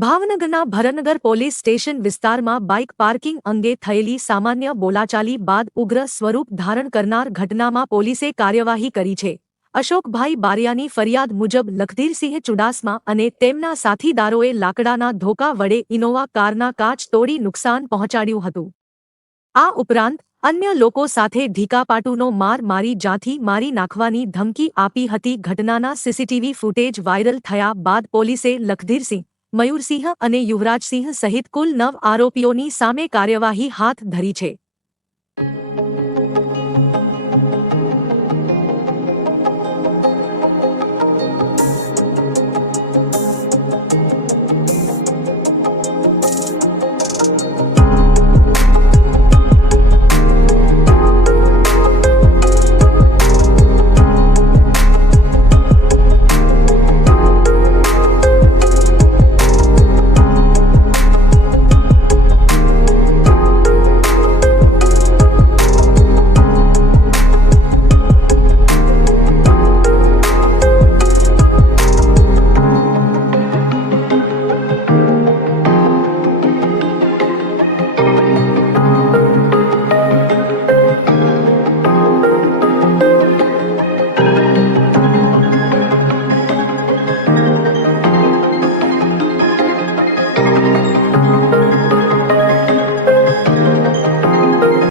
ભાવનગરના ભરનગર police station વિસ્તારમાં bike parking અંગે થયેલી સામાન્ય બોલાચાલી બાદ ઉગ્ર સ્વરૂપ ધારણ કરનાર ઘટનામાં પોલીસે કાર્યવાહી કરી છે. અશોકભાઈ બારિયાની ફરિયાદ મુજબ લખધીરસિંહ ચુડાસમા અને તેમના સાથીદારોએ લાકડાના ધોકા વડે ઇનોવા કારના કાચ તોડી નુકસાન પહોંચાડ્યું હતું. આ ઉપરાંત અન્ય લોકો સાથે ધીકાપાટુનો માર મારી જાથી મારી નાખવાની ધમકી આપી હતી. ઘટનાના સીસીટીવી ફૂટેજ વાયરલ થયા બાદ પોલીસે લખધીરસિંહ, મયુરસિંહ અને યુવરાજસિંહ સહિત કુલ 9 આરોપીઓની સામે કાર્યવાહી હાથ ધરી છે.